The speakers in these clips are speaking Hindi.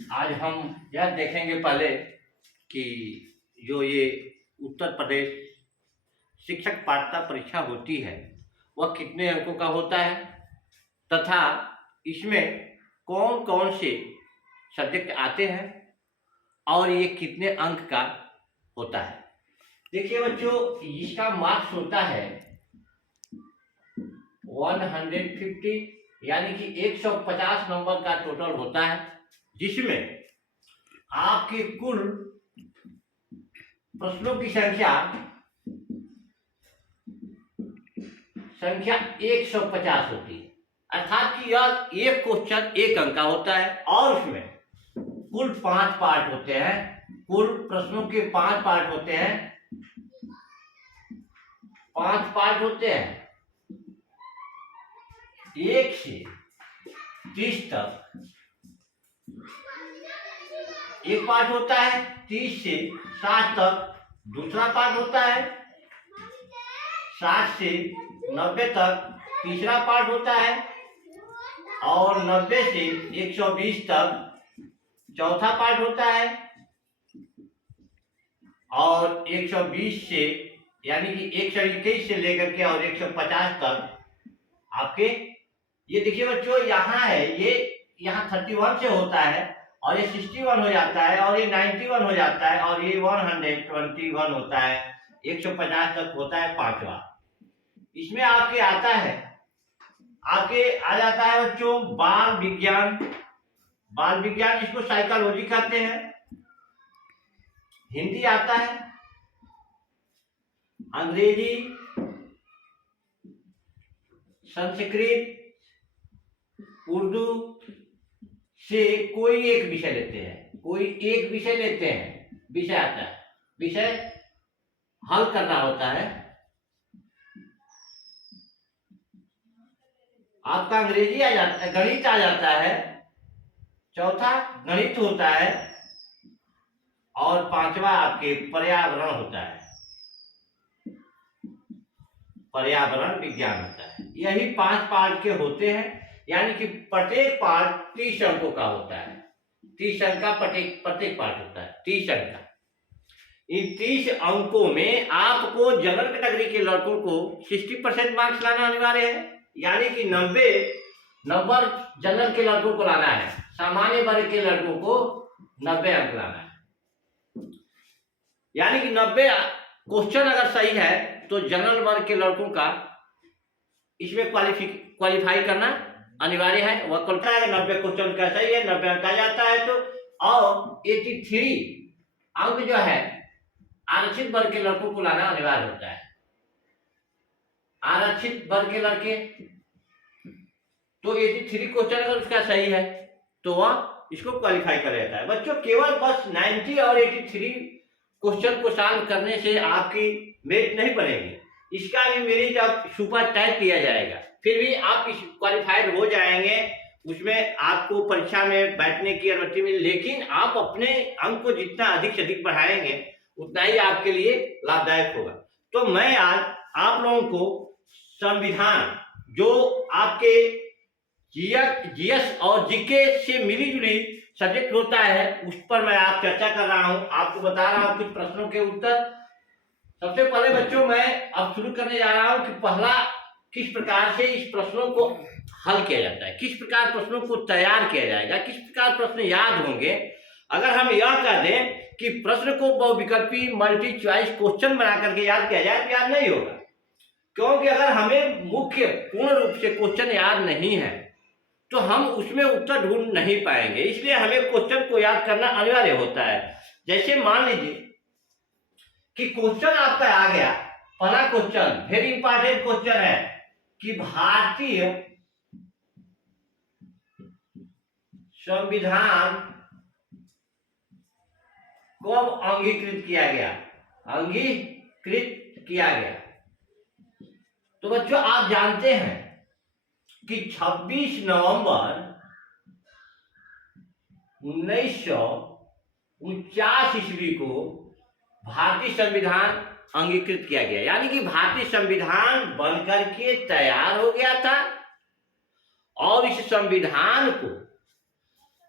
आज हम यह देखेंगे पहले कि जो ये उत्तर प्रदेश शिक्षक पात्रता परीक्षा होती है वह कितने अंकों का होता है तथा इसमें कौन कौन से सब्जेक्ट आते हैं और ये कितने अंक का होता है। देखिए बच्चों, इसका मार्क्स होता है 150, यानी कि 150 नंबर का टोटल होता है, जिसमें आपके कुल प्रश्नों की संख्या 150 होती है। अर्थात कि यह एक क्वेश्चन एक अंक का होता है और उसमें कुल 5 पार्ट होते हैं। कुल प्रश्नों के 5 पार्ट होते हैं। 5 पार्ट होते हैं 1 से 30 तक। एक पार्ट होता है 30 से 60 तक। दूसरा पार्ट होता है 60 से 90 तक। तीसरा पार्ट होता है और 90 से 120 तक। चौथा पार्ट होता है और 120 से यानी कि 121 से लेकर के और 150 तक आपके ये देखिए बच्चों, यहाँ है ये यहाँ 31 से होता है और ये 61 हो जाता है और ये 91 हो जाता है और ये 121 होता है। 150 तक होता है पांचवा। इसमें आपके आता है आपके आ जाता है बच्चों बाल विज्ञान। बाल विज्ञान इसको साइकोलॉजी कहते हैं। हिंदी आता है, अंग्रेजी, संस्कृत, उर्दू से कोई एक विषय लेते हैं। कोई एक विषय लेते हैं, विषय आता है, विषय हल करना होता है। आपका अंग्रेजी आ जाता है, गणित आ जाता है। चौथा गणित होता है और पांचवा आपके पर्यावरण होता है, पर्यावरण विज्ञान होता है। यही 5 पार्ट के होते हैं, यानी कि प्रत्येक पार्ट 30 अंकों का होता है। 30 अंक का प्रत्येक पार्ट होता है, 30 अंक का। इन 30 अंकों में आपको जनरल कैटेगरी के लड़कों को 60% मार्क्स लाना अनिवार्य है, यानी कि 90 नंबर जनरल के लड़कों को लाना है। सामान्य वर्ग के लड़कों को 90 अंक लाना है, यानी कि 90 क्वेश्चन अगर सही है तो जनरल वर्ग के लड़कों का इसमें क्वालिफाई करना अनिवार्य है। वह करता है 90 क्वेश्चन का सही है, 90 अंक आ जाता है तो। और 83 अंक जो है आरक्षित वर्ग के लड़कों को लाना अनिवार्य होता है। आरक्षित वर्ग के लड़के तो 83 क्वेश्चन अगर उसका सही है तो वह इसको क्वालिफाई कर लेता है। बच्चों केवल बस 90 और 83 क्वेश्चन को सॉल्व करने से आपकी मेरिट नहीं बनेगी। इसका भी मेरिट अब सुपर टाइप किया जाएगा, फिर भी आप इस क्वालिफाइड हो जाएंगे। उसमें आपको परीक्षा में बैठने की अनुमति मिली, लेकिन आप अपने अंक को जितना अधिक से अधिक बढ़ाएंगे उतना ही आपके लिए लाभदायक होगा। तो मैं आज आप लोगों को संविधान जो आपके जीएस और जीके से मिली जुली सब्जेक्ट होता है उस पर मैं आप चर्चा कर रहा हूं, आपको बता रहा हूं कुछ प्रश्नों के उत्तर। सबसे पहले बच्चों मैं अब शुरू करने जा रहा हूं कि पहला किस प्रकार से इस प्रश्नों को हल किया जाता है, किस प्रकार प्रश्नों को तैयार किया जाएगा, किस प्रकार प्रश्न याद होंगे। अगर हम यह कह दें कि प्रश्न को बहुविकल्पी मल्टी चॉइस क्वेश्चन बना करके याद किया जाए तो याद नहीं होगा, क्योंकि अगर हमें मुख्य पूर्ण रूप से क्वेश्चन याद नहीं है तो हम उसमें उत्तर ढूंढ नहीं पाएंगे। इसलिए हमें क्वेश्चन को याद करना अनिवार्य होता है। जैसे मान लीजिए कि क्वेश्चन आपका आ गया, पहला क्वेश्चन वेरी इंपॉर्टेंट क्वेश्चन है कि भारतीय संविधान कब अंगीकृत किया गया, अंगीकृत किया गया। तो बच्चों आप जानते हैं कि 26 नवंबर 1949 ईस्वी को भारतीय संविधान अंगीकृत किया गया, यानी कि भारतीय संविधान बनकर के तैयार हो गया था और इस संविधान को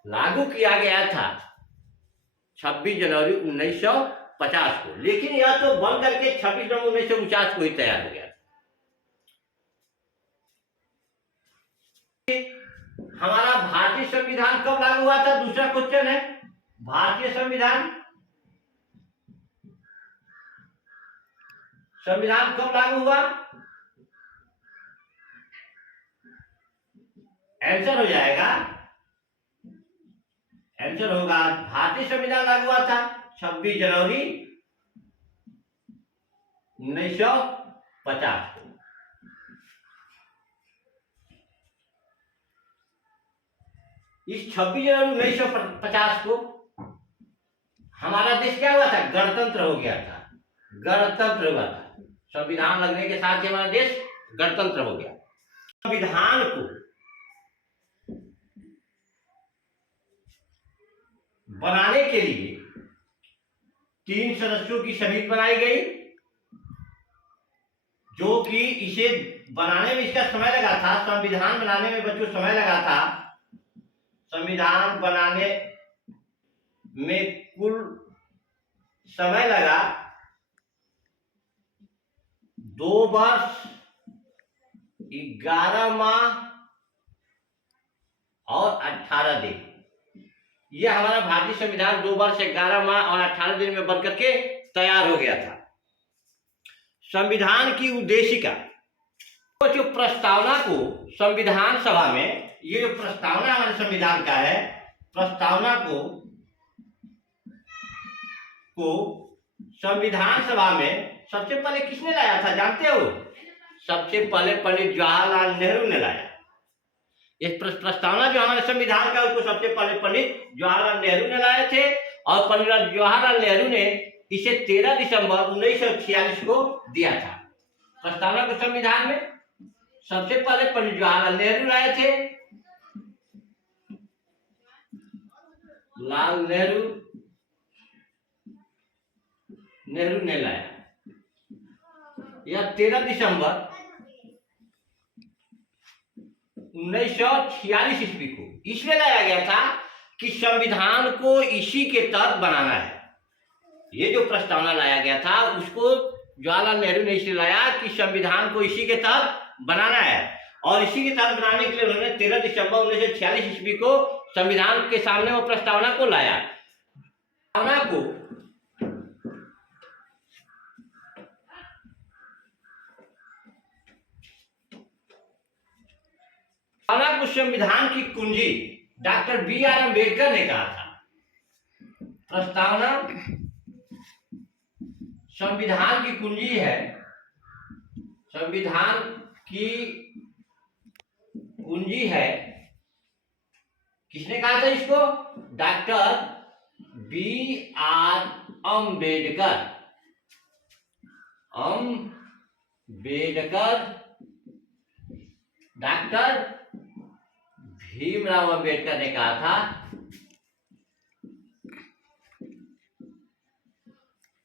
लागू किया गया था 26 जनवरी 1950 को, लेकिन यह तो बन करके 26 नवंबर 1949 को ही तैयार हो गया। हमारा भारतीय संविधान कब लागू हुआ था, दूसरा क्वेश्चन है। भारतीय संविधान कब लागू हुआ? आंसर हो जाएगा, आंसर होगा भारतीय संविधान लागू हुआ था 26 जनवरी 1950 को। इस 26 जनवरी 1950 को हमारा देश क्या हुआ था? गणतंत्र हो गया था। गणतंत्र हुआ था, संविधान लगने के साथ ही हमारा देश गणतंत्र हो गया। संविधान को बनाने के लिए 3 सदस्यों की समिति बनाई गई, जो कि इसे बनाने में इसका समय लगा था। संविधान बनाने में बच्चों समय लगा था। संविधान बनाने में कुल समय लगा 2 वर्ष 11 माह और 18 दिन। यह हमारा भारतीय संविधान 2 वर्ष 11 माह और 18 दिन में बनकर के तैयार हो गया था। संविधान की उद्देशिका, तो जो प्रस्तावना को संविधान सभा में, ये जो प्रस्तावना हमारे संविधान का है, प्रस्तावना को संविधान सभा में सबसे पहले किसने लाया था जानते हो? सबसे पहले पंडित जवाहरलाल नेहरू ने लाया। इस प्रस्तावना जो हमारे संविधान का, उसको सबसे पहले पंडित जवाहरलाल नेहरू ने लाए थे, और पंडित जवाहरलाल नेहरू ने इसे 13 दिसंबर 1946 को दिया था। प्रस्तावना को संविधान में सबसे पहले पंडित जवाहरलाल नेहरू लाए थे। लाल नेहरू ने लाया। यह 13 दिसंबर 1946 ईस्वी को इसलिए लाया गया था कि संविधान को इसी के तहत बनाना है। ये जो प्रस्तावना लाया गया था, उसको जवाहरलाल नेहरू ने इसलिए लाया कि संविधान को इसी के तहत बनाना है, और इसी के तहत बनाने के लिए उन्होंने 13 दिसंबर 1946 ईस्वी को संविधान के सामने वो प्रस्तावना को लाया। प्रस्तावना को संविधान की कुंजी डॉक्टर B.R. अम्बेडकर ने कहा था। प्रस्तावना संविधान की कुंजी है। संविधान की कुंजी है, किसने कहा था इसको? Doctor B.R. Ambedkar. Doctor Bhimrao Ambedkar ने कहा था।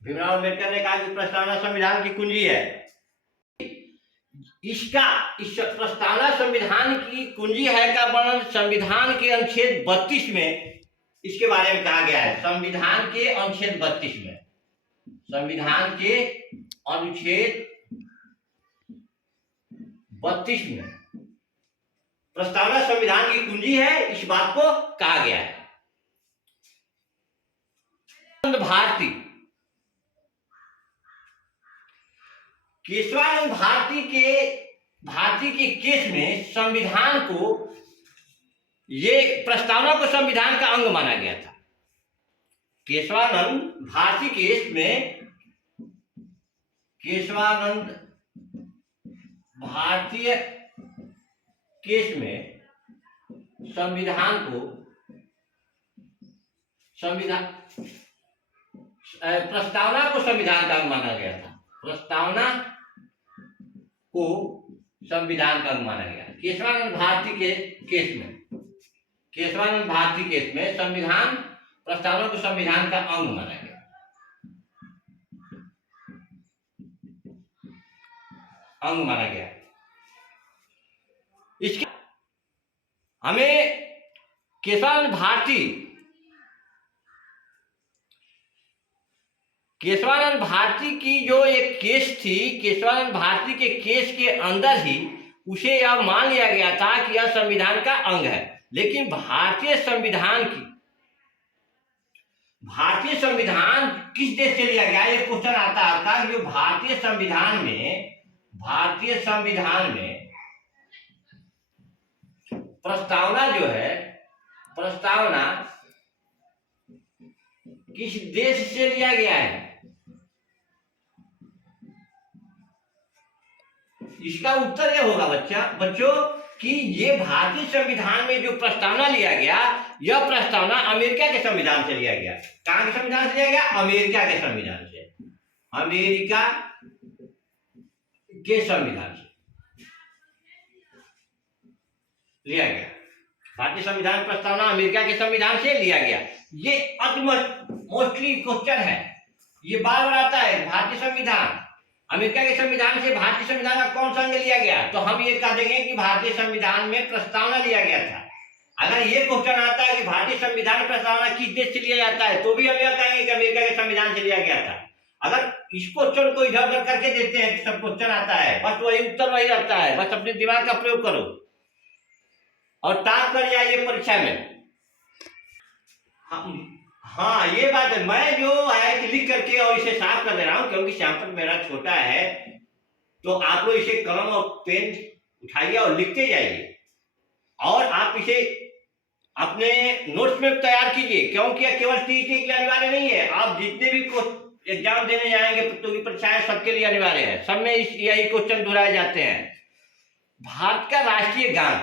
भीमराव अम्बेडकर ने कहा कि प्रस्तावना संविधान की कुंजी है। इस प्रस्तावना संविधान की कुंजी है का वर्णन संविधान के अनुच्छेद 32 में इसके बारे में कहा गया है। संविधान के अनुच्छेद 32 में, संविधान के अनुच्छेद 32 में प्रस्तावना संविधान की कुंजी है, इस बात को कहा गया है। केशवानंद भारती के केस में संविधान को, ये प्रस्तावना को संविधान का अंग माना गया था। केशवानंद भारती केस में, केशवानंद भारतीय केस में प्रस्तावना को संविधान का अंग माना गया था। प्रस्तावना को संविधान का अंग माना गया। केशवानंद भारती के केस में, केशवानंद भारती केस में संविधान, प्रस्तावना को संविधान का अंग माना गया। अंग माना गया। इसके हमें केशवानंद भारती, केशवानंद भारती की जो एक केस थी, केशवानंद भारती के केस के अंदर ही उसे यह मान लिया गया था कि यह संविधान का अंग है। लेकिन भारतीय संविधान किस देश से लिया गया, ये क्वेश्चन आता है कि जो भारतीय संविधान में प्रस्तावना जो है, प्रस्तावना किस देश से लिया गया है? इसका उत्तर यह होगा बच्चों कि ये भारतीय संविधान में जो प्रस्तावना लिया गया, यह प्रस्तावना अमेरिका के संविधान से लिया गया। कहां के संविधान से लिया गया? अमेरिका के संविधान से, अमेरिका के संविधान से लिया गया। भारतीय संविधान प्रस्तावना अमेरिका के संविधान से लिया गया। ये मोस्टली क्वेश्चन है, ये बार बार आता है। भारतीय संविधान अमेरिका के संविधान से भारतीय संविधान का कौन सा अंग लिया गया? तो हम ये कह देंगे कि भारतीय संविधान में प्रस्तावना लिया गया था। अगर ये क्वेश्चन आता है कि भारतीय संविधान प्रस्तावना किस देश से लिया जाता है, तो भी हम यह कहेंगे कि अमेरिका के संविधान से लिया गया था। अगर इस क्वेश्चन को इधर उधर करके देते हैं, सब क्वेश्चन आता है, बस वही उत्तर वही रहता है। बस अपने दिमाग का प्रयोग करो और टाप कर जाइए परीक्षा में। हाँ, ये बात है। मैं जो है कि लिख करके और इसे साफ कर दे रहा हूँ, क्योंकि सैंपल मेरा छोटा है, तो आप लोग इसे कलम और पेन उठाइए और लिखते जाइए, और आप इसे अपने नोट्स में तैयार कीजिए, क्योंकि यह केवल टीईटी के लिए अनिवार्य नहीं है। आप जितने भी एग्जाम देने जाएंगे, प्रतियोगी परीक्षाएं, सबके लिए अनिवार्य है। सब में यही क्वेश्चन दोहराए जाते हैं। भारत का राष्ट्रीय गान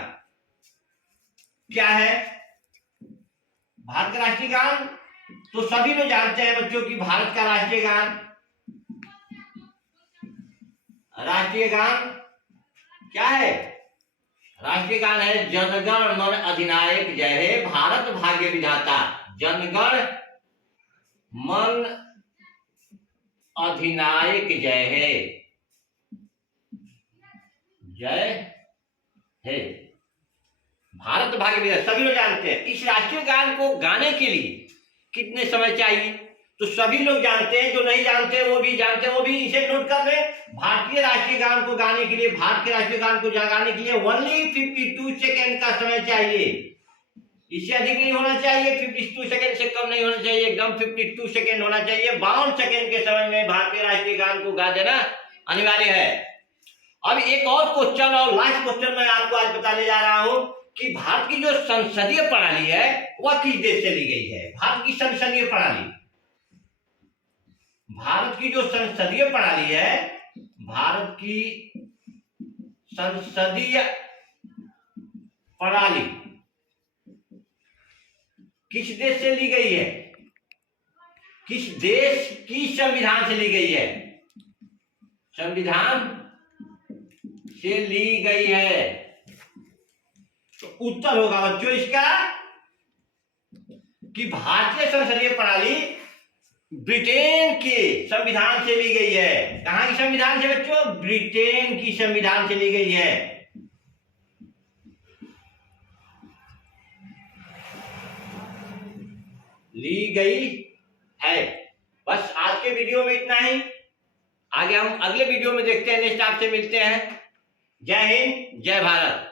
क्या है? भारत का राष्ट्रीय गान तो सभी लोग जानते हैं बच्चों कि भारत का राष्ट्रीय गान क्या है? राष्ट्रीय गान है जनगण मन अधिनायक जय हे भारत भाग्य विधाता। जनगण मन अधिनायक जय हे, जय हे भारत भाग्य विधाता, सभी लोग जानते हैं। इस राष्ट्रीय गान को गाने के लिए कितने समय चाहिए? तो सभी लोग जानते हैं, जो नहीं जानते वो भी जानते हैं, वो भी इसे नोट कर ले। भारतीय राष्ट्रीय गान को गाने के लिए, भारत के राष्ट्रीय गान को गाने के लिए ओनली 52 सेकेंड का समय चाहिए। इससे अधिक नहीं होना चाहिए, 52 सेकेंड से कम नहीं होना चाहिए, एकदम 52 सेकेंड होना चाहिए। 52 सेकेंड के समय में भारतीय राष्ट्रीय गान को गा देना अनिवार्य है। अब एक और क्वेश्चन, और लास्ट क्वेश्चन मैं आपको आज बताने जा रहा हूं कि भारत की जो संसदीय प्रणाली है वह किस देश से ली गई है? भारत की संसदीय प्रणाली, भारत की जो संसदीय प्रणाली है, भारत की संसदीय प्रणाली किस देश से ली गई है? किस देश की संविधान से ली गई है? संविधान से ली गई है। तो उत्तर होगा बच्चों इसका कि भारतीय संसदीय प्रणाली ब्रिटेन के संविधान से ली गई है। कहां की संविधान से बच्चों? ब्रिटेन की संविधान से ली गई है। ली गई है। बस आज के वीडियो में इतना ही। आगे हम अगले वीडियो में देखते हैं, नेक्स्ट आपसे मिलते हैं। जय हिंद, जय भारत।